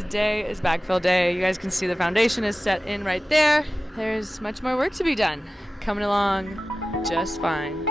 Today is backfill day. You guys can see the foundation is set in right there. There's much more work to be done. Coming along just fine.